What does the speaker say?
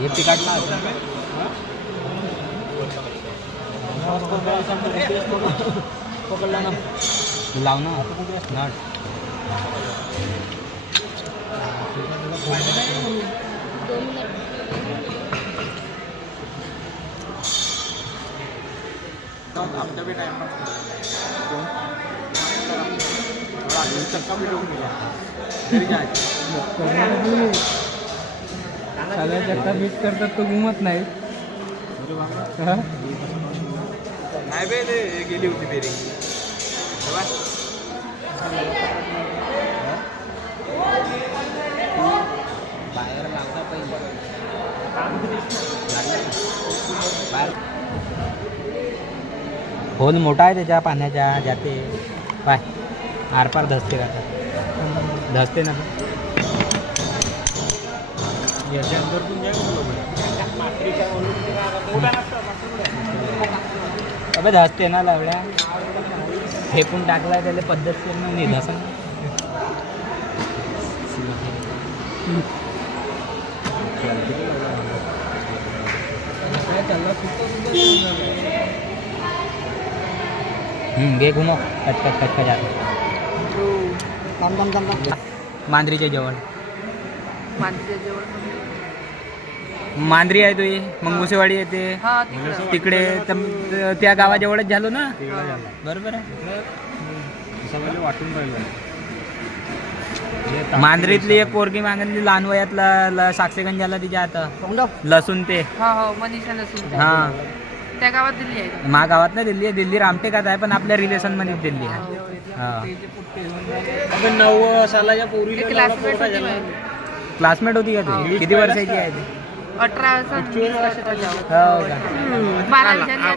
ये तिकाटला पकडला ना लाव ना नाट आमच्या बी टाइम चक्का बी ठेवून गेला घरी जायचं सगळ्या चक्का मीट करतात तो घुमत नाही नाही बे ते गेली होती बेरी बाहेर लागला पाहिजे होल मोठा आहे त्याच्या पाण्याच्या जाते पाय आरपार धसते का धसते ना याच्या अंदर अबे धसते ना लावड्या फेकून टाकलाय त्याला पद्धतशीर ना निधसन घे घुमो कटकट कटकट जाते मांजरीच्या जवळ मांजरी आहे तो मंगुसेवाडी येते तिकडे त्या गावाजवळच झालो ना बरोबर आहे वाटून राहिलं मांजरीतली एक पोरगी मागणली लहान वयातला साक्षीगंजाला तिच्या आता लसूण ते मनीषा लसूण हा त्या गावात दिल्ली आहे मा गावात नाही दिल्ली आहे दिल्ली रामटेकात आहे पण आपल्या रिलेशन मध्ये दिल्ली आहे हा 9 सालाच्या पोरी क्लासमेट होती माझी. क्लासमेट होती का ती किती वर्षाची आहे ती 18 वर्षांची हो का 12 वर्षांची